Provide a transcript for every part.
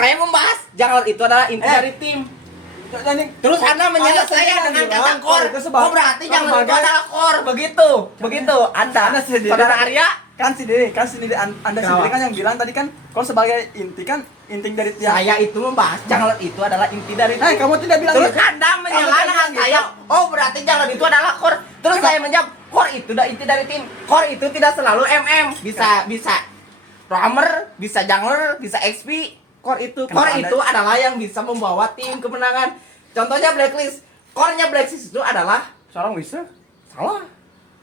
saya membahas Jungler itu adalah inti dari tim. Terus Anda menyalahkan saya dengan kata core. Oh berarti Jungler itu adalah core. Begitu. Anda saudara Arya kan sendiri Anda sendiri kan yang bilang tadi kan kalau sebagai inti dari tiap. Saya itu membahas Jungler itu adalah inti dari tim. Kamu tidak bilang terus gitu. Anda menyalahkan saya. Oh berarti Jungler itu adalah core. Terus saya menjawab core itu adalah inti dari tim. Core itu tidak selalu MM. Bisa Roamer, bisa Jungler, bisa XP. Core itu adalah yang bisa membawa tim kemenangan. Contohnya Blacklist. Core-nya Blacklist itu adalah Seorang bisa. salah.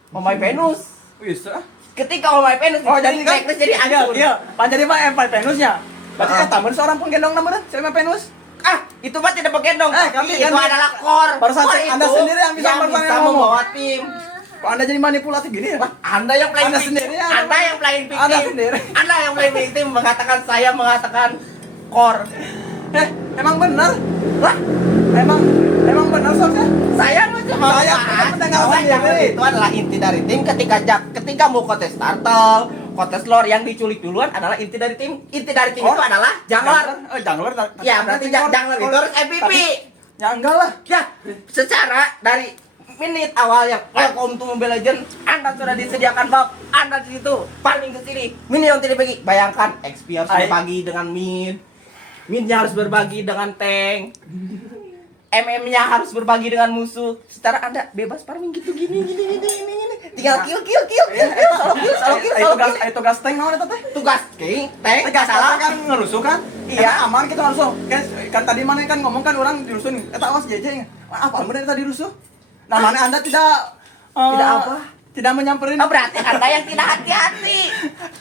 Omai Venus. Bisa. Ketika Omai Venus Jadi kan Blacklist jadi hancur. Iya. Pan jadi mah Empat Venusnya. Berarti tamun seorang penggendong namanya saya Venus. Itu mah tidak bergendong. Kami itu kan adalah core. Barusan Core Anda itu sendiri yang bisa membawa tim. Kok Anda jadi manipulatif gini ya? Anda yang playing Anda victim. sendiri yang- Anda yang playing victim. Anda sendiri. Anda yang playing victim mengatakan saya mengatakan core. Emang benar? Lah, Emang benar soalnya? saya cuma Saya membahas mendengar bahwa sendiri. Jungler itu adalah inti dari tim ketika mau kontes turtle, kontes lore yang diculik duluan adalah inti dari tim. Inti dari tim itu adalah Jungler. Jungler. Ya, berarti Jungler itu harus MVP. Ya enggak lah. Ya, secara dari menit awal yang welcome to Mobile Legends, Anda sudah disediakan buff, Anda di situ paling ke sini, minion tidak bagi. Bayangkan XP harus berbagi dengan minnya harus berbagi dengan tank, MM-nya harus berbagi dengan musuh. Secara Anda bebas farming gitu gini. Tinggal kill. Solo kill. Tugas tank naon eta teh? Tugas tank Salah kan ngerusuh kan? Iya. Aman kita ngerusuh. Kan tadi mana kan ngomong kan orang dirusuh nih. Eta awas JJ. Apa bener tadi dirusuh? Nah, mana Anda tidak apa? Tidak menyamperin. Oh, berarti Anda yang tidak hati-hati.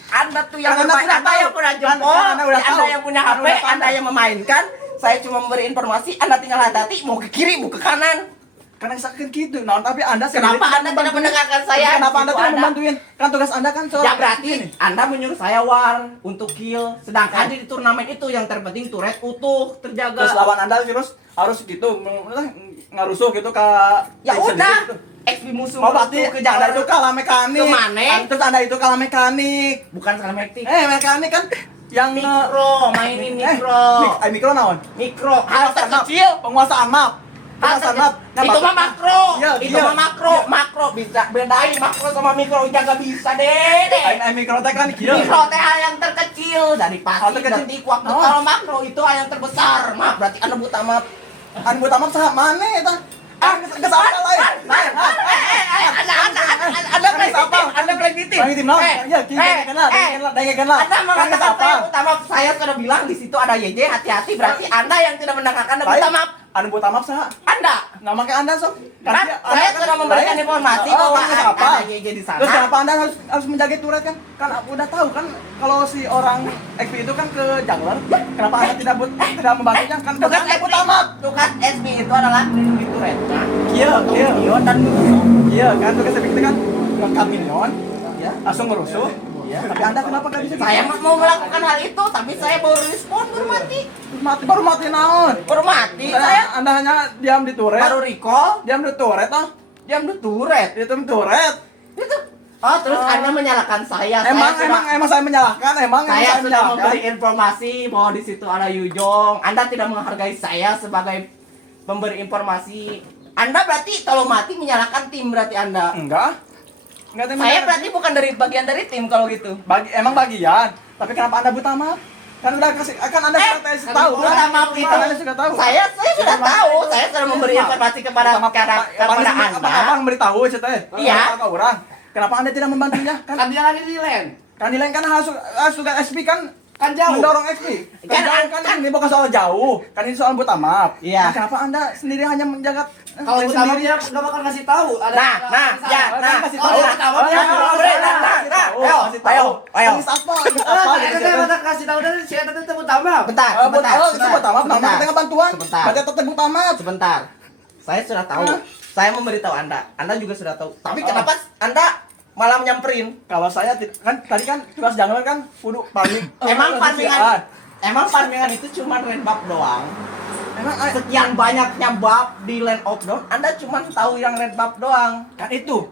Anda tuh yang Anda bermain, tidak Anda tahu. yang punya jempol, Anda udah Anda tahu. yang punya Anda HP, udah tahu. Anda yang memainkan. Saya cuma memberi informasi, Anda tinggal hati-hati mau ke kiri, mau ke kanan. Karena sakit gitu. Nah, tapi Anda sendiri Kenapa Anda tidak mendengarkan saya? Kenapa Anda Itu tidak membantuin? Kan tugas Anda kan Ya berarti Anda menyuruh saya war untuk kill. Sedangkan di turnamen itu yang terpenting turret utuh, terjaga. Terus lawan Anda harus gitu ngarusuh gitu ke Ya tim sendiri udah. gitu. XP musuh Oh, berarti ke Anda itu kalah mekanik. Kemana? Terus Anda itu kalah mekanik. Bukan salah metik. Mekanik kan yang Mikro, mainin mikro. Mikro naon? Mikro, hal terkecil. Penguasaan map. Penguasaan map. Itu mah makro. Iya, Itu iya. mah makro. Makro bisa bedain makro sama mikro jaga bisa deh. Mikro teh kan kieu. Mikro teh hal yang terkecil dari Hal pasti terkecil. berarti waktu Oh. kalau makro itu hal yang terbesar. Maaf berarti Anda buta maaf. Anu buat map saha maneh eta? Geus apa lain? Anda play victim. Play victim, no? Iya, dengekeun lah. Anda mengatakan saya buta maaf. Saya sudah bilang di situ ada YJ, hati-hati. Berarti Anda yang tidak mendengarkan Anda buta maaf. Anu buat map saha? Anda. Nah, makanya Anda sok. Kan saya sudah memberikan informasi bahwa ada YJ di sana. Terus kenapa Anda harus menjaga turret kan? Kan aku udah tahu kan kalau si orang XP itu kan ke jungler. Kenapa Anda tidak membantunya? Kan Tugas Anda SB utama. tugas SB itu adalah melindungi turret. Iya. Minion dan musuh. Iya kan tugas XP itu kan ngangkat minion, Ya. langsung ngerusuh. Ya. Tapi Anda kenapa nggak bisa? Saya mau melakukan hal itu, tapi saya baru respon baru mati. Baru mati naon? Baru mati saya. Anda hanya diam di turret. Baru recall, Diam di turret toh. diam di turret. Itu turret. Itu. Oh, terus Anda menyalahkan saya. Emang saya menyalahkan, Saya sudah memberi informasi bahwa di situ ada Yujong. Anda tidak menghargai saya sebagai pemberi informasi. Anda berarti kalau mati menyalahkan tim berarti Anda. Enggak. Saya berarti bukan dari bagian dari tim kalau gitu. Emang bagian. Tapi kenapa Anda buta maaf? Kan udah kasih Anda sudah tahu kan? Buta maaf itu. Anda sudah tahu. Saya sudah tahu. Saya sudah memberi informasi kepada Anda. Apa memberitahu teh? Iya. Ke orang. Kenapa Anda tidak membantunya? Kan dia lagi di lane. Kan di lain kan harus juga SP kan jauh. mendorong SP. Kan ini bukan soal jauh, kan ini soal buta map. Iya. Nah, kenapa Anda sendiri hanya menjaga Kalau diri utama sendiri? dia nggak bakal kasih tahu. kasih tahu. Ayo. Kita kasih tahu dari si Eta teh utama. Bentar. Itu buta map, nama kita bantuan. Sebentar. Berarti tetap buta map. Sebentar. Saya sudah tahu. Saya memberitahu Anda. Anda juga sudah tahu. Tapi kenapa Anda malah nyamperin? Kalau saya kan tadi kan tugas jungler kan kudu farming. Emang farmingan itu cuma red buff doang. Emang Sekian banyaknya buff di Land of Dawn, Anda cuma tahu yang red buff doang. kan itu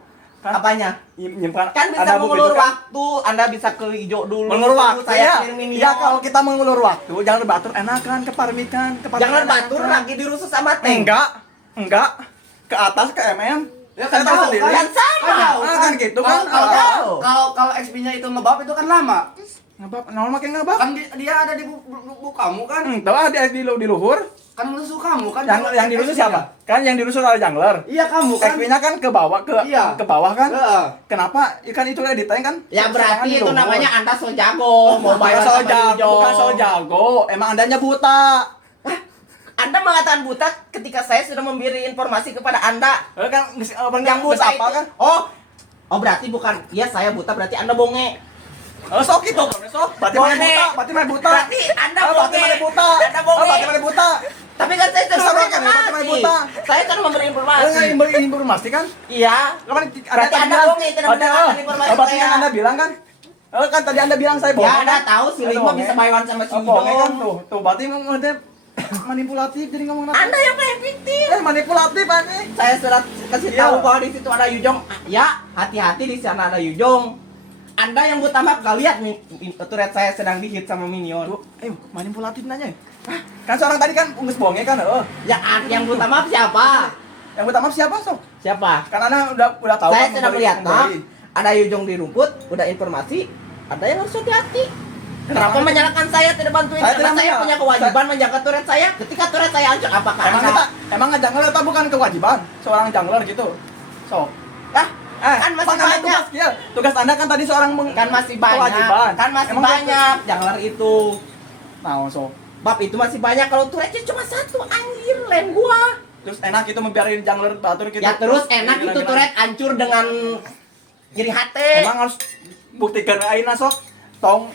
Apanya? Nyimpan Kan bisa ada bukti mengulur itu kan. waktu, Anda bisa ke hijau dulu. Mengulur terus waktu saya ya. kirim minion. Ya kalau kita mengulur waktu, jangan batur enakan ke parmikan, Jangan batur lagi dirusus sama tank. Enggak. Ke atas ke MM. Ya Kan kan tahu tahu sendiri. Kan sama. Kan gitu kan. Kalau XP-nya itu ngebab itu kan lama. Ngebab, nol makin ngebab. Kan dia ada di buku kamu kan. Tahu ada di luhur. Kan musuh kamu kan. Yang dirusus siapa? Kan yang dirusus oleh jungler. Iya kamu kan. XP-nya kan ke bawah Iya. ke bawah kan? Heeh. Kenapa? Ikan itu di tank kan? Ya Sedangkan berarti di itu luhur. namanya Anda so jago. Mau Bukan bayar soal sama jago, hijau. bukan soal jago. Emang andanya buta. Anda mengatakan buta ketika saya sudah memberi informasi kepada Anda. Kan Yang buta apa itu. kan? Oh berarti bukan. Ya saya buta berarti Anda bonge. Sok itu, sok. Berarti Bonge. mana buta. Berarti Anda Berarti bonge. mana buta. Anda bonge. Berarti mana buta. Tapi kan saya sudah Sama memberi kan, berarti mana buta. informasi. Saya kan memberi informasi. Enggak informasi kan? Iya. Berarti Anda bonge, tidak mendengarkan informasi Berarti saya. kan Anda bilang kan? Kan tadi Anda bilang saya bohong. Ya Anda kan? tahu si Lima bisa bayar sama si Bohong kan Hidong. tuh. Berarti ada manipulatif jadi ngomong apa? Anda yang paling victim. Manipulatif aneh. Saya sudah kasih Iya. tahu bahwa di situ ada Yujong. Ya, hati-hati di sana ada Yujong. Anda yang buta map gak lihat turret saya sedang dihit sama minion. Manipulatif nanya. Kan seorang tadi kan unggus bohongnya kan, Yang buta map siapa? Yang utama siapa, Sob? Siapa? Kan Anda udah tahu. Saya kan sudah melihat map. memberi. Ada Yujong di rumput, udah informasi. Ada yang harus hati-hati. Kenapa menyalahkan saya tidak bantuin? Saya Karena tidak saya menyalahkan. punya kewajiban menjaga turret saya. Ketika turret saya hancur, apakah Emang jungler itu bukan kewajiban seorang jungler gitu. Sob. Kan masih Anda banyak. Tugas Anda kan tadi seorang Kan masih banyak. kewajiban. Kan masih Emang banyak jungler itu. Nah, Sob. Bab itu masih banyak, kalau turretnya cuma satu, anjir, lane gua. Terus enak itu membiarin jungler batur gitu. Ya terus enak itu Gila-gila. turret hancur dengan jadi hati. Emang harus buktikan aina sok.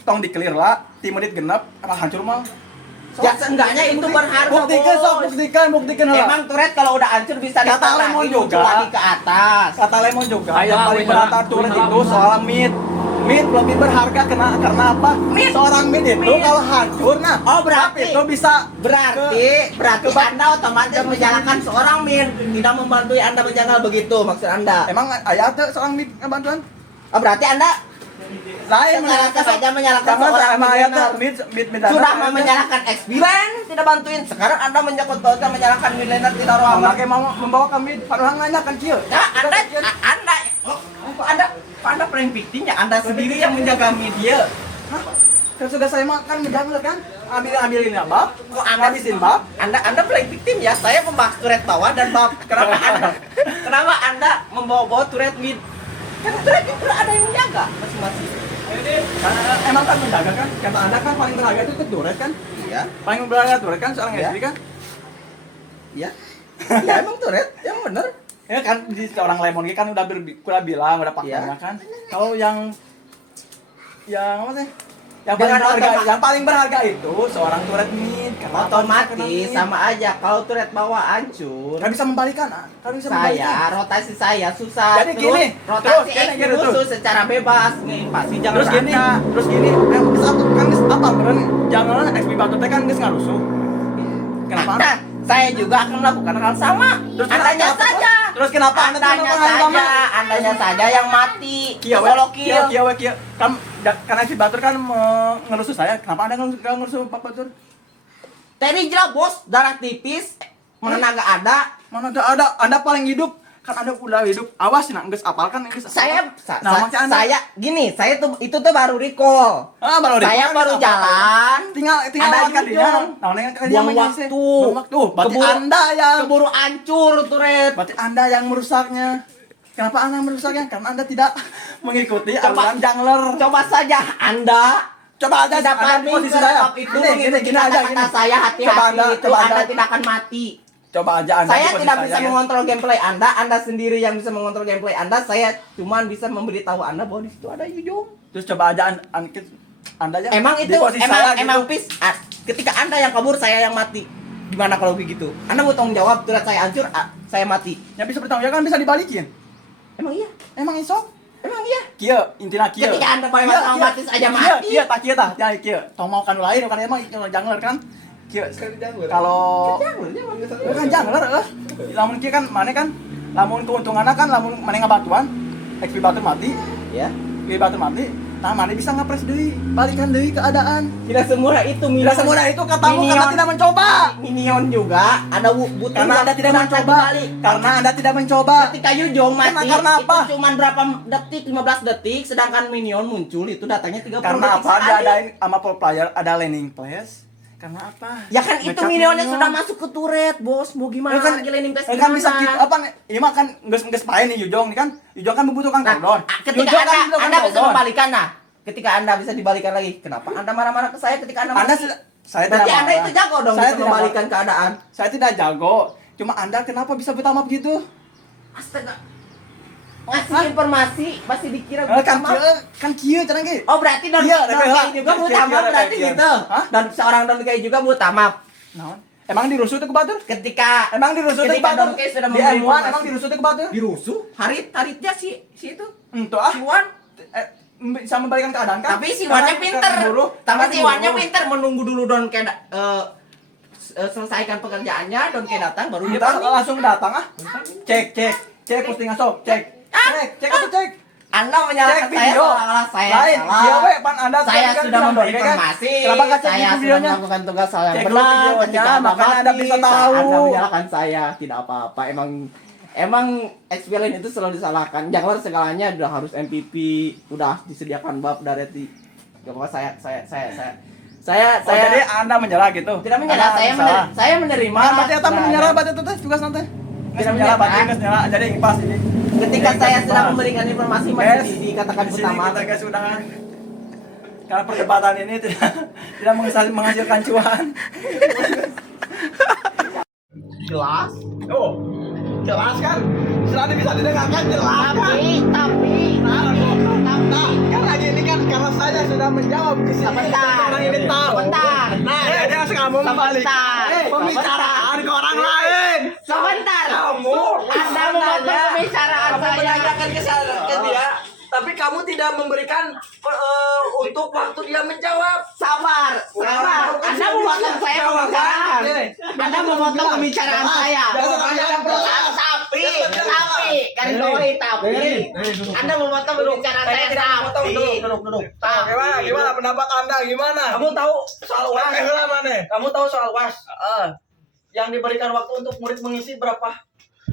Tong di-clear lah, 10 menit genep, apa hancur mah. Ya seenggaknya itu berharga, Buktikan sok, Bos. buktikan lah. Emang turret kalau udah hancur bisa Kata ditarik Lemon lagi, juga. muncul lagi ke atas. Kata Lemon juga, Ayo, yang paling wih, berantar wih, turret wih, itu wih. soal mid. Mid lebih berharga karena apa? Mid. Seorang mid itu Mid. kalau hancur nah, Oh, berarti. itu bisa Berarti Anda otomatis menyalahkan seorang min, tidak membantu Anda menjaga begitu maksud Anda. emang ayah tuh seorang mid bantuan? Oh, berarti Anda Lain secara sengaja menyalahkan Jangan seorang emang ayah mid tuh mid sudah menyalahkan X-Bilen, tidak bantuin. Sekarang Anda menjaga menyalahkan midlaner tidak roh amat. Makanya mau membawa ke mid, padahal nanya kan kill. Nah, Anda paling victim ya, Anda sendiri yang menjaga media. Hah? Kan sudah saya makan ngejangler kan? Ambilin apa? Kok Anda Habisin bab? Anda paling victim ya. Saya membahas turret bawah dan bab. Kenapa Anda membawa turret mid? Kan turret itu ada yang menjaga masing-masing. Karena emang kan menjaga kan? Kata Anda kan paling berharga itu turret kan? Iya, Paling berharga turret kan seorang Iya. SD kan? iya. Ya emang turret, yang bener. Ya kan di seorang Lemon G kan udah bilang udah pakainya Iya. kan. Kalau yang apa sih? Yang Dengan paling berharga, otomatis- yang paling berharga itu seorang turret mid. Kenapa bisa kena Otomatis mid? sama aja kalau turret bawah hancur. Nggak bisa membalikan, kan bisa membalikan. Saya rotasi saya susah. Jadi Terus, gini, rotasi terus, X gini, musuh secara bebas ngeinvasi jangan Terus gini, bisa kan geus apa beren? Jangan XP batu teh kan geus ngarusuh. Kenapa? Nah, saya juga akan melakukan hal sama. Terus Andanya kenapa? saja. Terus kenapa Anda Andanya melakukan hal sama? saja, andanya saja yang mati. Kieu Solo kill. kieu. Karena si Batur kan ngerusuh saya. Kenapa Anda nggak ngerusuh Pak Batur? Teri jelas bos, darah tipis, mana gak ada. Mana nggak ada? Anda paling hidup. Kan Anda udah hidup. Awas nah, geus apalkan geus. Saya gini, saya tuh itu tuh baru recall. baru Saya baru jalan. Tinggal Ada lewat kan dia. Yujong. Nah, dengan kalian Buang yang waktu. Buang waktu. Berarti Keburu- Anda yang Keburu hancur turret. Berarti Anda yang merusaknya. Kenapa Anda merusaknya? Karena Anda tidak mengikuti Coba- aliran jungler. Coba saja Anda Coba aja tidak Anda di panik posisi saya. itu Gini aja gini. kata saya Coba hati-hati Anda- itu coba Anda Anda- tidak akan mati. Coba aja Anda Saya di posisi tidak bisa ya. mengontrol gameplay Anda sendiri yang bisa mengontrol gameplay Anda. Saya cuman bisa memberitahu Anda bahwa di situ ada Yujong. Terus coba aja Anda aja Emang di itu posisi saya gitu. emang pis ketika Anda yang kabur saya yang mati. Gimana kalau begitu? Anda mau tanggung jawab turret saya hancur, saya mati. Yang bisa bertanggung jawab kan bisa dibalikin. Emang iya? Emang iso? Emang iya? Kieu, intina kieu. Ketika Anda paling otomatis aja mati. Kieu, tak kieu tah, ya kieu. Tong mau kan lain kan emang jungler kan. Kieu. Kalau kan jungler lamun kieu kan mana kan lamun keuntunganna kan lamun mana ngabatuan XP batur mati, Ya. XP batur mati, nah mana bisa ngepres deui, balikan deui keadaan. Tidak semudah itu Minion. Tidak semudah itu katamu karena tidak mencoba. Minion juga ada butuh Karena Anda tidak mencoba. Karena Anda tidak mencoba. Ketika Yujong mati Karena apa? itu cuma berapa detik, 15 detik, sedangkan Minion muncul itu datanya 30 Karena detik apa? Dia sekali. adain sama pro player, ada laning place. Karena apa? Ya kan itu Ngecap minionnya minion. sudah masuk ke turret, Bos. Mau gimana kan, lagi landing test kan bisa gimana? gitu apa nih? Iya mah kan geus pae nih Yujong nih kan. Yujong kan membutuhkan Nah, cooldown. ketika Yujong kan membutuhkan anda bisa cooldown. membalikan nah. Ketika Anda bisa dibalikan lagi, kenapa Anda marah-marah ke saya ketika Anda Anda mati? saya tidak Berarti Anda marah. itu jago dong Saya bisa tidak membalikan marah. keadaan. Saya tidak jago. Cuma Anda kenapa bisa bertamak gitu? Astaga. Ngasih informasi masih dikira Kan kieu cenah ge. Oh berarti Don Iya, Don kayak Kay juga kayak buta map kayak berarti kayak gitu. Hah? Dan seorang Don Kay juga buta map. Naon? Emang dirusuh tuh ke batur? Ketika Emang dirusuh tuh ke ketika batur? Don Kay sudah Di memberi M1 informasi. emang dirusuh tuh ke batur? Dirusuh, haritnya si itu. Entuh ah. Si Wan. Bisa membalikan keadaan kan? Tapi si Wannya pinter. Tapi si Wannya pinter menunggu dulu Don Kay selesaikan pekerjaannya, Don Kay datang baru dia Kita panik. langsung datang ah. Cek postingan sok, cek. Cek atau cek. Anda menyalahkan Cek saya video. seolah-olah saya Lain, salah. dia we pan Anda Saya kan sudah bilang memberi Don Kay kan? informasi. Kenapa nggak cek Saya di sudah videonya? melakukan tugas saya yang Cek dulu benar. videonya, Ketika Anda makanya Anda mati, bisa tahu. Anda menyalahkan saya. Tidak apa-apa. Emang experience itu selalu disalahkan. Janganlah segalanya udah harus MVP, udah disediakan buff dari gak apa saya Oh, jadi Anda menyerah gitu. tidak menyerah. Saya menerima. Nah, berarti Anda menyerah berarti itu juga nanti. Tidak Menyerah berarti menyerah. geus nyerah. Jadi pas ini. Ketika Jadi, saya pas. sedang memberikan informasi masih Guys, dikatakan di sini utama. kita guys sudah karena perdebatan ini tidak menghasilkan cuan. Jelas. Oh, jelas kan? Selalu bisa didengarkan jelas kan? Tapi Kan lagi ini kan karena saya sudah menjawab di sini. Sebentar. Orang ini tahu. Sebentar. Nah, jadi harus kamu membalik. Pembicaraan ke orang lain. sebentar. Kamu Anda memotong pembicaraan kamu saya. menanyakan ke dia, tapi kamu tidak memberikan untuk waktu dia menjawab. Sabar. Anda memotong saya pembicaraan. Anda memotong pembicaraan saya. Tapi garis bawahi tapi. Anda memotong pembicaraan saya tapi. Duduk. Gimana pendapat Anda gimana? Kamu tahu soal UAS? Kamu tahu soal UAS? Yang diberikan waktu untuk murid mengisi berapa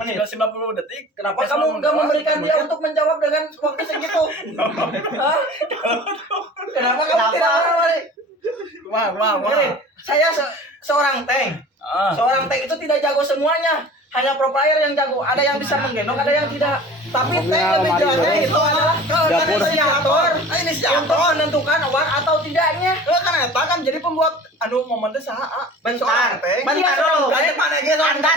menit? 90 detik. Kenapa kamu nggak memberikan dia untuk menjawab dengan waktu segitu? Hah? Kenapa kamu tidak memberi? Saya seorang tank. Seorang tank itu tidak jago semuanya. Hanya pro player yang jago. Ada yang bisa menggendong, ada yang tidak. Tapi tank lebih jago itu adalah inisiator untuk menentukan war atau tidaknya. Kan eta kan jadi pembuat momen teh saha? Bentar dulu. Anda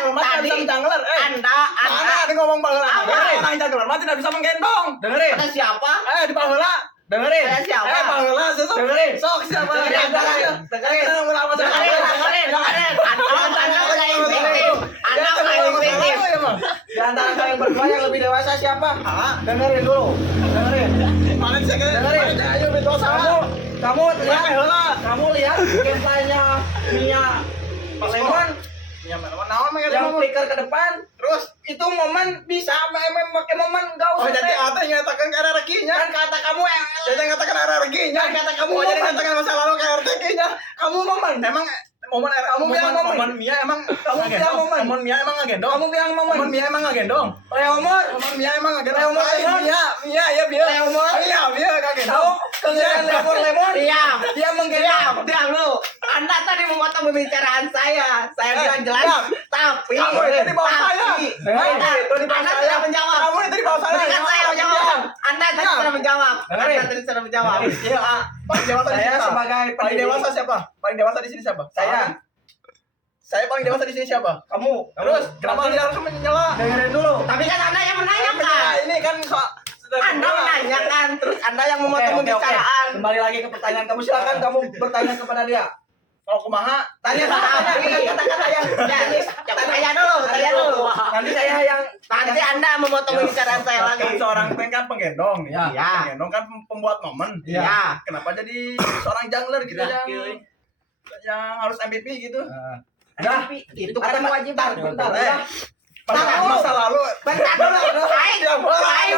Ada ngomong baheula. Apa? Orang jagoan mah tidak bisa menggendong. Dengerin. Anda siapa? Di baheula. Dengerin. Saya siapa? Baheula sesuk. Dengerin. Sok siapa? Dengerin. Dengerin. Anda mulai fiktif. Di antara kalian berdua yang lebih dewasa siapa? Dengerin dulu. Dengerin. Dengerin. Ayo betul sama. Kamu lihat gameplaynya Mia Lemon yang flicker ke depan, terus itu momen bisa pakai momen enggak usah. Oh jadi ada yang nyatakan karena rekinya. Kan kata kamu jadi nyatakan karena rekinya. Kan kata kamu jadi nyatakan masa lalu kayak rekinya. Kamu momen emang momen kamu bilang momen Mia emang kamu bilang momen Mia emang ngagendong. Kamu bilang momen Mia emang ngagendong. Leomor momen Mia emang ngagendong. Mia ya Mia. Leomor Mia ngagendong. Kemudian Lemon dia menggendong. Diam dulu. Anda tadi memotong pembicaraan saya. Saya bilang jelas. Tapi Kamu itu di bawah saya. Itu di bawah Anda saya. tidak menjawab. Kamu itu di bawah saya. Berikan saya menjawab. Anda tadi sudah menjawab. Dengerin. Anda tadi sudah menjawab. Paling dewasa Saya siapa? sebagai paling dewasa siapa? Paling dewasa di sini siapa? Saya paling dewasa di sini siapa? Kamu. Terus kenapa tidak langsung menyela? Dengerin dulu. Tapi kan Anda yang menanyakan. Ini kan Anda menanyakan, terus Anda yang memotong pembicaraan. Kembali lagi ke pertanyaan kamu. Silakan kamu bertanya kepada dia. Kalau kumaha, tanya kata-kata yang Tanya dulu. Nanti saya yang Nanti Anda memotong pembicaraan saya kan lagi. seorang tank kan penggendong nih. Iya. Penggendong kan pembuat momen. Iya. Kenapa jadi seorang jungler gitu yang harus MVP gitu? Itu kan kewajiban. Bentar. Masa lalu. Bentar dulu. Aing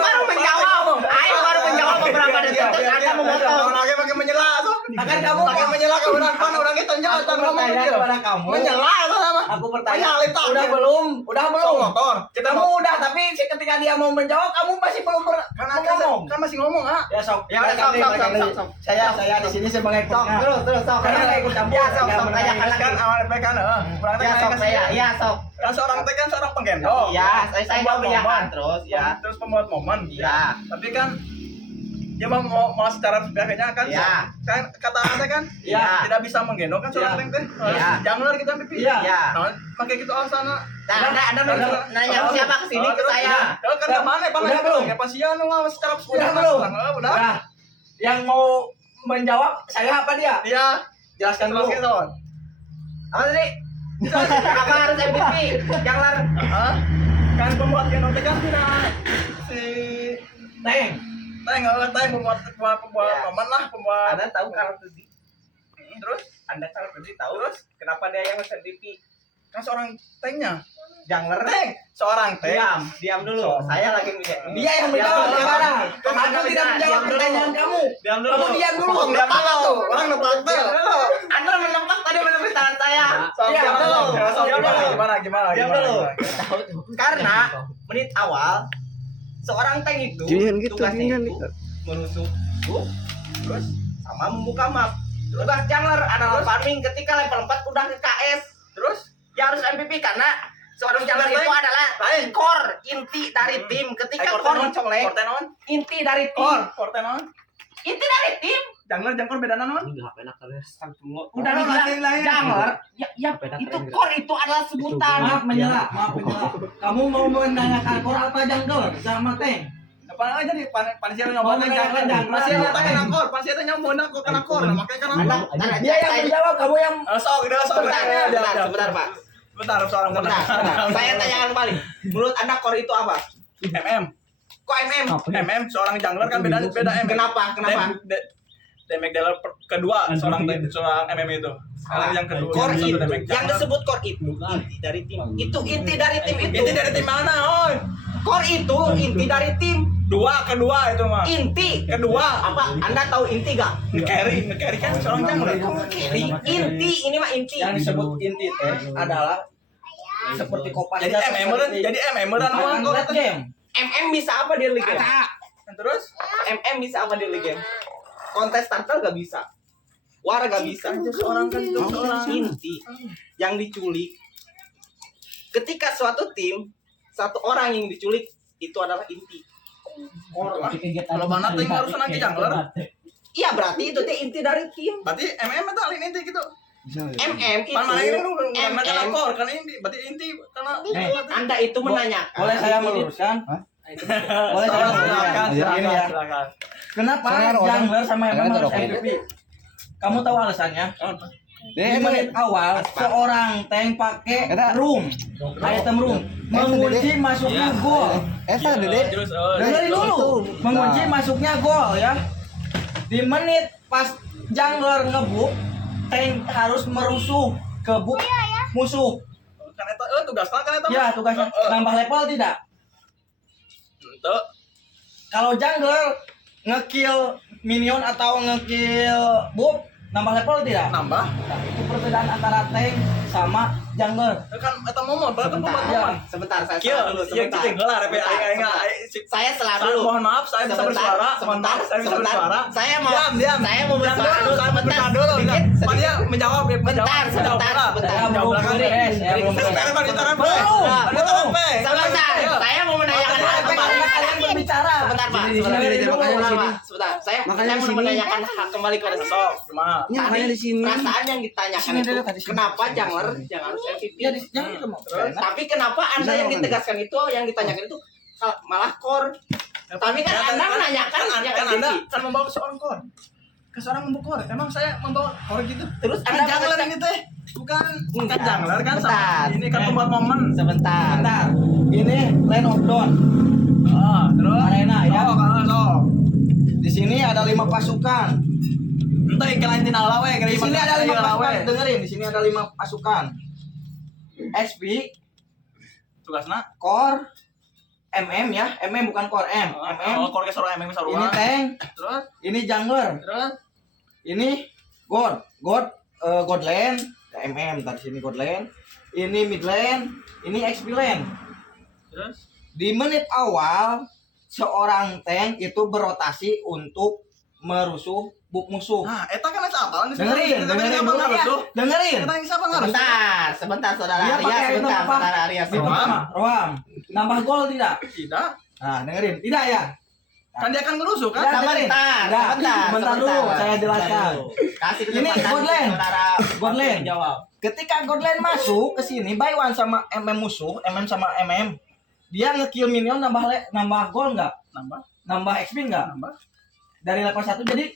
baru menjawab beberapa detik terus Anda memotong. Orangnya pakai menyela tuh. Akan kamu Pakai menyela ke orang pan orang kita nyala Aku ngomong bertanya gitu. kepada kamu. Menyela itu apa? Aku bertanya. Menyalita. Udah belum? Udah belum? Motor. Kita Kamu udah, tapi ketika dia mau menjawab, kamu masih belum ngomong. kan masih ngomong, ah. Ya sok. Ya udah, sok. Saya di sini sebagai Sok, terus sok. Karena nggak ikut campur. Ya, sok, nggak sok. menanyakan Tanyakan lagi. Kan awal kan, orang Ya sok saya. Ya sok. kan seorang teh kan seorang penggendong. Iya, saya Pembuat menyakan momen. terus ya. Terus pembuat momen. Iya. Tapi kan dia mau secara sepihaknya kan, Iya. kan kata anda kan, Iya. tidak bisa menggendong kan seorang Iya. teh. Iya. Jangan kita pipi. Iya. Iya. Nah, pakai gitu alasan. Nah, Anda nanya ke siapa ke sini ke saya. Kan enggak mana, Udah belum? Kayak pasian lah secara Udah belum? Udah. Nah, yang mau menjawab saya apa dia? Iya. Jelaskan dulu. Jelaskan dong. Apa tadi? Apa harus MVP? Jangan Hah? Kan pembuat gendong teh kan tidak si Neng. teh pembuat Ya. momen lah, pembuat. Anda tahu kalau tadi? Terus Anda kalau tadi tahu kenapa dia yang MVP? kan seorang tehnya. Jangan Teh, seorang teh. diam dulu. Saya lagi mikir. Dia yang menjawab dulu. sekarang. Kamu Aku tidak bisa, menjawab diam dulu. pertanyaan kamu. Diam dulu. Kamu diam dulu. Orang nebak tuh, orang nebak tuh. Anda menembak tadi menembak tangan saya. Diam dulu. Diam dulu. Gimana? Karena menit awal seorang tank itu tugasnya itu menusuk buk, terus sama membuka map. Tugas Jungler adalah farming ketika level 4 udah ke KS. Terus Ya harus MVP karena seorang Jungler itu adalah core inti dari tim. Ketika core mencolek, Kortenon, inti dari tim. Kortenon. Inti dari tim. Jangkar beda nanon. Udah dibilang Jungler. Ya itu core itu adalah sebutan. Maaf menyela. Kamu mau menanyakan kor apa jungle sama tank? Apa aja nih panitia Mau nyoba menanyakan jungle. Masih ada kena kor, pasti ada nyambung aku kena kor, makanya kena kor. Dia yang menjawab, kamu yang Sok, Sebentar Pak. Bentar, seorang Sebentar. Saya tanyakan kembali. Menurut Anda core itu apa? MM. Kok MM? MM seorang jungler kan beda MM. Kenapa? Damage dealer kedua seorang MM itu. Sekarang yang kedua. Core satu itu damage yang jungler. disebut core itu inti dari tim. Itu inti dari tim itu. Inti dari tim mana, oi? Core itu inti dari tim. Kedua itu mah. Inti. Kedua. Apa? Anda tahu inti gak? Nge-carry kan seorang jungler. Carry. Inti. Ini mah inti. yang disebut inti teh adalah seperti kopas. Jadi MM dan orang kok. game. MM bisa apa di League Game? Terus MM bisa apa di League Game? Kontes tackle gak bisa. War gak bisa. seorang kan itu seorang Inti yang diculik. Ketika suatu tim, satu orang yang diculik itu adalah inti. kalau mana ting harus nanti jungler. Iya berarti itu teh inti dari tim. Berarti MM itu alin inti gitu. MM itu. Pan mana ini lu karena kena MM. kor kan ini berarti inti karena Anda itu menanyakan. Boleh saya meluruskan? Boleh saya meluruskan? Ini ya. Silakan. Kenapa jungler sama MM harus MVP? Kamu tahu alasannya? Di menit awal seorang tank pakai room, item room, mengunci masuknya gol. Terus Dengerin dulu, mengunci masuknya gol ya. Di menit pas jungler ngebuk, tank harus merusuh ke buk musuh. kan eta tugasna kan eta. Ya tugasnya nambah level tidak? Itu Kalau jungler ngekill minion atau ngekill buk, nambah level tidak? nambah. Nah, itu perbedaan antara tank sama jungler. Kan eta momen berarti pembuat Ya. momen. Sebentar, saya Kieu, salah dulu. iya kita gelar ya Saya salah dulu. Mohon maaf saya bisa bersuara. Mohon maaf saya bisa bersuara. Saya mau Diam. Saya mau bersuara dulu. Saya Sebentar. bersuara dulu. Sedikit, Pak dia sedikit. menjawab ya. Sebentar. Saya belum beres, saya belum beres. Sebentar. Sebentar. Saya mau menanyakan hal kembali. Kalian berbicara. Sebentar, Pak. Di sini, Sebentar. Saya mau menanyakan hal kembali kepada Sok, gimana? Tadi perasaan yang ditanyakan itu kenapa jungler jangan harus MVP? Ya, jangan itu mau. Tapi kenapa Anda yang ditegaskan itu, yang ditanyakan itu malah core? Tapi kan Anda menanyakan yang kan Anda MVP. kan membawa seorang kor. Ke seorang membawa kor. Emang saya membawa kor gitu. Terus Kan Anda jungler ini teh. Bukan Enggak. jungler kan Bentar. sama. Ini kan pembuat momen. Sebentar. Bentar. Ini Lane of Dawn. Terus Arena, ya. Sok. Di sini ada 5 pasukan. Entah iklan tina lawe, Di sini ada 5 pasukan. Dengerin, di sini ada 5 pasukan. XP, Tugasna core MM ya, MM bukan core M. MM. Oh, kalau kesuruh MM sarua. Ini tank, Terus ini jungler, ini god lane, MM tadi sini god lane, ini mid lane, ini XP lane. terus Di menit awal seorang tank itu berotasi untuk merusuh buk musuh. nah eta kan apa? Dengerin dulu ya. Dengerin. Eta yang siapa harus? Sebentar saudara Dia Arya, pakai sebentar apa? saudara Arya. Itu pertama, Roam. Nambah gol tidak? Tidak. Nah, dengerin. Tidak ya? Kan dia akan ngerusuh kan? Ya, dengerin. Sebentar dulu, saya jelaskan. Kasih Ini kesempatan God lane. saudara God lane. jawab. Ketika God lane masuk ke sini, buy one sama MM musuh, MM sama MM, dia nge-kill minion nambah gol enggak? Nambah XP enggak? Nambah. Dari level 1 jadi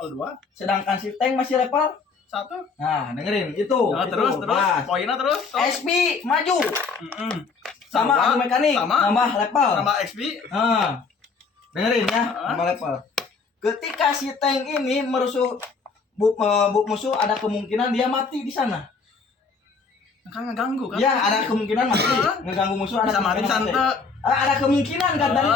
Level 2. sedangkan si tank masih level 1. Nah, dengerin itu. Nah, itu. terus Nah, poinnya terus. SP maju sama Nambah, adu mekanik sama. nambah level. Nambah XP. Nah, dengerin ya, Heeh. nambah level. Ketika si tank ini merusuh buk musuh, ada kemungkinan dia mati di sana. Kan ngeganggu kan? Ya, ada kemungkinan mati. Heeh. Ngeganggu musuh ada Bisa mati kemungkinan mati. santai. Ada kemungkinan kan dari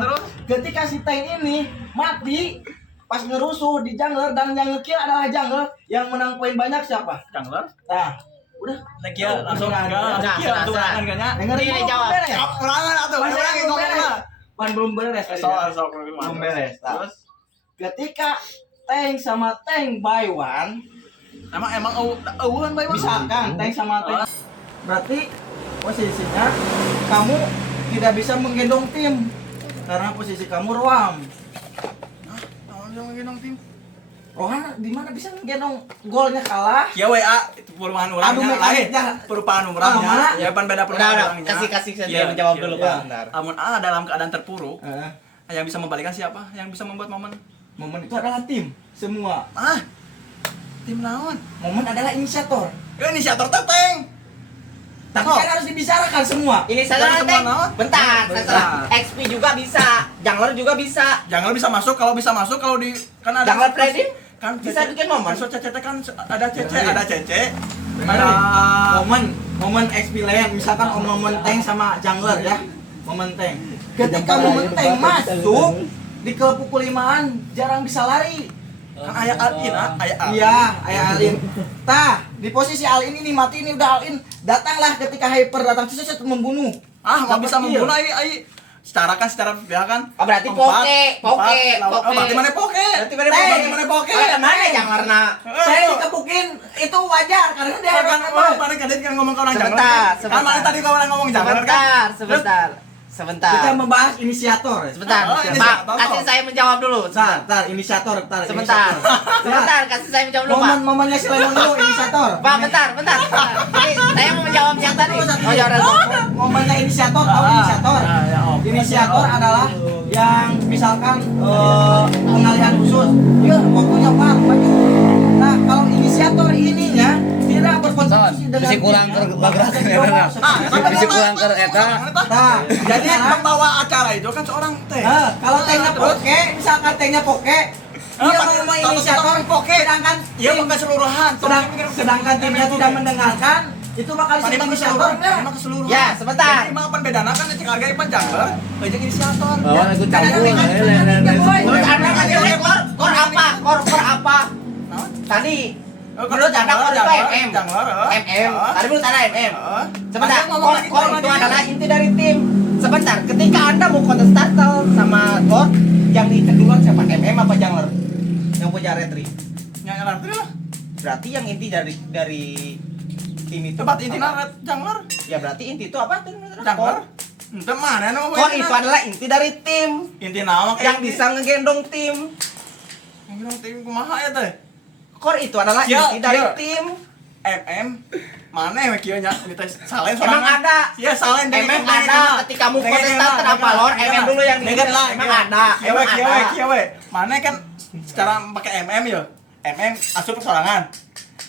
Terus ketika si tank ini mati pas ngerusuh di jungler dan yang ngekill adalah jungler, yang menang poin banyak siapa? jungler. Nah, udah. Lagi langsung Nah, enggak. Langsung kan enggaknya. Dengerin Ini dulu, jawab. belum beres. Ulangan atau Masih ulangi belum ngomongnya. beres. Pan belum beres. tadi ya. Sok Belum beres. Nah, Terus ketika tank sama tank buy one, emang eueuhan bae Bang. misalkan tank sama tank, berarti posisinya kamu tidak bisa menggendong tim karena posisi kamu Roam. Tahun yang ngegendong tim. Roam di mana bisa menggendong golnya kalah? Ya WA itu perumahan Adu orangnya mekaniknya. lain. Perumahan mana? orangnya. Ya pan beda perumahan Udah, orangnya. kasih Iya, saya menjawab dulu, iya. Pak. Bentar. Amun dalam keadaan terpuruk, Heeh. yang bisa membalikkan siapa? Yang bisa membuat momen. Momen itu adalah tim semua. Tim naon? Momen adalah inisiator. Ya inisiator teteng. Tapi Oh. kan harus dibicarakan semua. Ini saudara Dari semua Teng. naon? Bentar, Bentar. saudara. XP juga bisa, jungler juga bisa. Jangan bisa masuk kalau di kan ada Jungler trading kan bisa bikin momen. So CC kan ada CC, Dengerin. ada CC. Ada Ada momen XP lane, misalkan momen tank sama jungler ya. Momen tank. Ketika momen tank masuk di ke pukul 5-an jarang bisa lari. kan aya Alin, aya Alin. Iya, ayah Alin. Tah, di posisi Alin ini mati ini udah Alin. Datanglah ketika Hyper datang set membunuh. Mau bisa Dapat membunuh kill. ai. Secara ya kan. Oh, berarti Empat, poke. Berarti mana poke? Berarti mana Teng. poke? Mana poke? Oh, mana junglerna? Saya dikepukin itu wajar karena dia kan harus mana kadet kan ngomong ke orang Sebentar, jangkar. Kan sebentar. mana tadi kau orang ngomong jangkar kan? Sebentar. kita membahas inisiator. Sebentar. Oh, Pak, inisiator. kasih saya menjawab dulu. Tar, inisiator, Sebentar. Sebentar, kasih saya menjawab dulu, Pak. Momennya si Lemon dulu inisiator. Pak, bentar. Ini saya mau menjawab yang tadi. Oh, ya udah. Momennya inisiator, tahu inisiator? Inisiator adalah yang misalkan pengalihan khusus. Ya, waktunya Pak, maju. Nah, kalau inisiator ininya tidak berkontribusi dengan Bisa kurang timnya, bergerak maka ke dia mana? bisa Bisa kurang ke eta. Nah, Jadi pembawa acara itu kan seorang teh. kalau tanknya poke, misalkan tanknya poke, dia Pak, mau kalau inisiator poke, sedangkan Iya keseluruhan. sedangkan timnya tidak mendengarkan, itu bakal Pani disebut mah inisiator keseluruhan. enggak? Emang keseluruhan. Ya, sebentar. Jadi mah pan bedana kan cek harga pan jangkar, jeung inisiator. Lawan aku Kan ada campur. mekaniknya, boy. Terus Anda kasih kor apa? Kor apa? Naon? Tadi Oh, menurut Anda kor itu MM. Jangkar, MM. Tadi menurut Anda MM. Sebentar, Anda ngomong lagi, kor ngomong itu lagi. adalah inti dari tim. Sebentar, ketika Anda mau counter startle sama kor, yang dicek duluan siapa? MM apa jungler? Yang punya retri. Yang ngerti lah. Berarti yang inti dari tim itu. Tempat inti naret jangkar. Ya berarti inti itu apa tuh? Jangkar. Entah mana nu Kor itu adalah inti dari tim inti nama yang bisa ngegendong tim. Yang bilang tim kumaha ya teh. Core itu adalah Kieu, inti dari kieu. tim. MM mana ya kieu nya kita salen Emang ada. Iya salen MM ada ketika mau kontestan apa lor, MM dulu yang deket lah. emang ada. Emang ada. Kieu mana kan secara pakai MM ya. MM asup sorangan.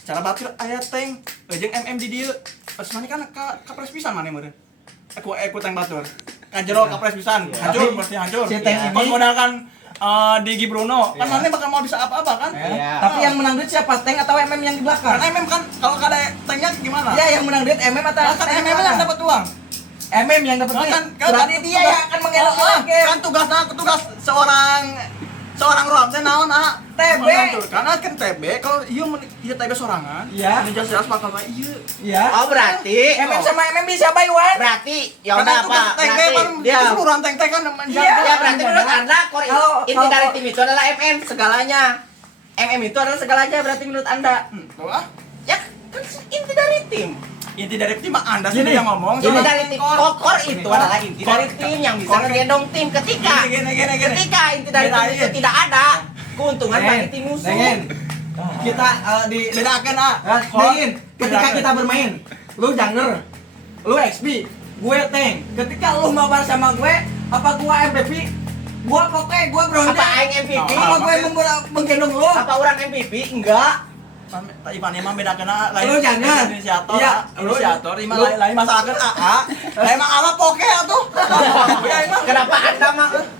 Cara batur aya tank, jeung MM di dieu. Pas mana kan ka pres pisan mana meureun. Aku tank batur. Kan jero ka pres pisan. Hancur pasti hancur. Si tank Pas ini- modal kan Digi Bruno, kan Iya. mana bakal mau bisa apa-apa kan? Iya. Tapi yang menang duit siapa? Tank atau MM yang di belakang? Karena MM kan kalau kada tanknya gimana? Ya, yang menang duit MM atau Kan MM yang dapat uang. MM yang dapat Kan- kan, kan- berarti dia yang akan mengelak lagi. Kan tugas seorang Rom teh naon TB. Karena kan TB kalau ieu TB sorangan. Iya. Ini jelas bakal mah ieu. Iya. Oh berarti MM sama MM bisa buy one. berarti ya Karena udah tugas apa? TB Berarti kan dia keseluruhan tank kan Iya. ya berarti menurut Anda Kalau- inti kalau- dari tim itu adalah MM segalanya. MM itu adalah segalanya berarti menurut Anda. Tuh ah. Ya kan inti dari tim. Inti dari tim mah Anda Gini, sendiri yang ngomong. Inti soalnya dari tim core itu adalah inti dari tim yang bisa ngegendong tim ketika ketika inti dari tim itu tidak ada keuntungan bagi tim musuh. Nengen. Kita di Bedakan Nengen, ketika kita bermain, lu jungler, lu XP, gue tank. Ketika lu mabar sama gue, apa gua MVP? Gua pokoknya gua bronze. Apa aing MVP? Apa gue menggendong lu? Apa orang MVP? Enggak. Ipan emang bedakan Lu jangan. inisiator. Iya, Inisiator iman lu- lain masakan AA. Lain mah ala poke atuh. Ya emang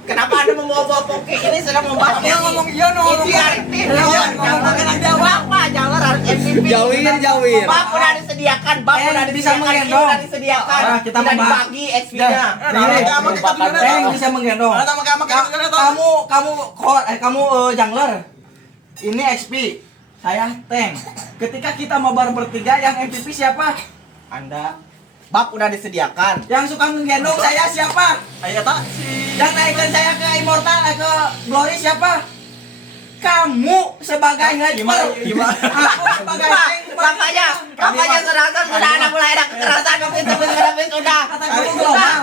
Kenapa Anda membawa poke ini sedang membahas Dia ngomong iya no. inti dari tim. Iya, ngomong kena jawab. Bapak jangan harus MVP. Jawir. Bapak udah disediakan, Bapak udah Bisa disediakan, ini menggendong. udah disediakan. Nah, kita Tidak membahas. dibagi XP-nya. Tank bisa menggendong. Kamu jungler. Ini XP. Saya tank. Ketika kita mabar bertiga, yang MVP siapa? Anda Bab udah disediakan. Yang suka menggendong saya siapa? Aya ta si Yang naikkan saya ke Immortal, ke Glory siapa? Kamu sebagai sniper. Aku sebagai tank. Makanya sudah ada mulai ada kekerasan tapi sudah. Kata kamu global.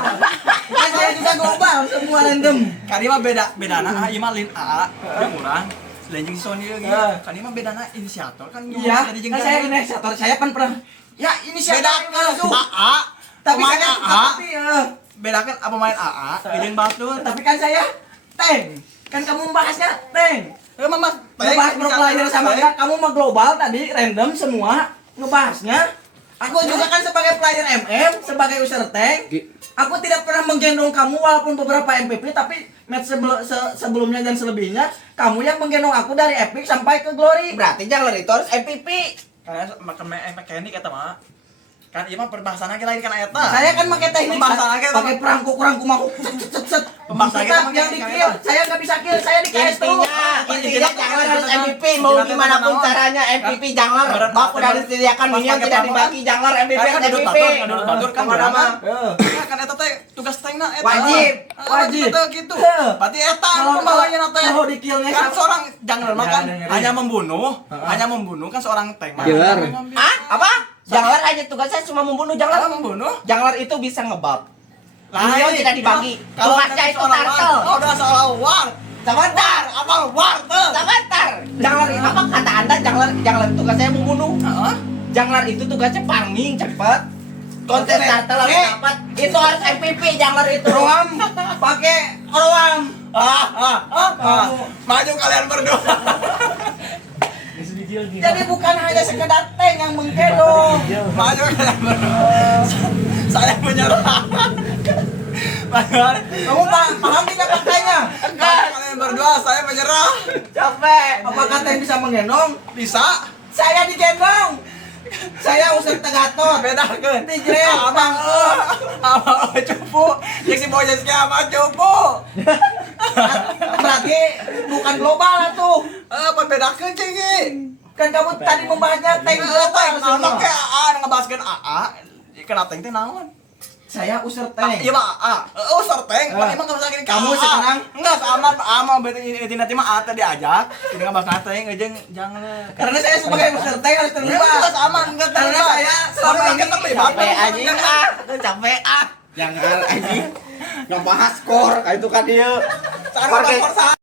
Kan saya juga global, semua random. kali mah bedana ieu mah lin AA jeung urang. Lenjing Sony lagi. Kali mah bedana inisiator kan Iya, kan saya inisiator, saya kan pernah. Ya, inisiator bedakan AA tapi pemain saya AA bedakan apa main AA jeung batur. tapi kan saya tank. Kan kamu membahasnya tank. Mas Ngebahas pro player sama enggak, kamu mah global tadi random semua ngebahasnya. Aku juga kan sebagai player MM, sebagai user tank. Aku tidak pernah menggendong kamu walaupun beberapa MVP, tapi match sebelumnya dan selebihnya kamu yang menggendong aku dari Epic sampai ke Glory. Berarti jangan itu harus MVP. karena makan mekanik eta mah. Kan ieu mah perbahasan lagi lain kan eta. Saya kan pakai teknik, Pembahasan lagi, pakai perangku mau set. Pembahasan Kita lagi, yang di kill, saya nggak bisa kill, saya di KS dulu. Intinya jangan harus MVP mau gimana pun caranya MVP jangan. Bab udah disediakan minion tidak dibagi jangan MVP MVP. Batur kan Sama nama. Ya kan eta teh tugas tengna eta. Wajib. Gitu gitu. Heeh. Berarti eta Kalau pembawanya teh. kalau di killnya Kan siapa? seorang jangan mah kan dengerin. hanya membunuh kan seorang tank. Jelar. Ah, apa? Janglar aja tugasnya cuma membunuh Kalau janglar. membunuh Janglar itu bisa ngebab. Lah, Minion tidak dibagi. Kalau Tugasnya itu seorang turtle. war, udah seorang war. Sebentar. Apa war tuh? Sebentar. Janglar apa kata Anda janglar itu tugasnya membunuh. Heeh. Janglar itu tugasnya farming cepat. Konten turtle harus dapat. Itu harus MVP janglar itu. Roam, pakai roam. Maju kalian berdua. Jadi bukan hanya sekedar tank yang menggendong. Maju kalian berdua. Saya menyerah. Kamu paham tidak faktanya? Maju kalian berdua, saya menyerah. Capek. Apakah tank bisa menggendong? Bisa. Saya digendong. Saya usir Tegatot. Bedakeun. Dijrel. Abang abang cupu. Yang si boy jadi abang cupu. Berarti bukan global tuh. Apa bedakeun cigi? Kan kamu tadi membahasnya tank global Naon semua. ke AA ngebahaskeun AA. Kena tank teh naon? Saya usir tank. Iya mah AA. Usar tank. Emang enggak bisa gini Kamu sekarang enggak sama ama berarti nanti mah AA diajak. Ini ngebahas tank jeung jangan. karena saya sebagai user tank harus terlibat. Enggak sama enggak Karena saya selama ini terlibat. Capek anjing ah. Capek ah. Jangan anjing. Ngebahas skor kayak itu kan dia. Cara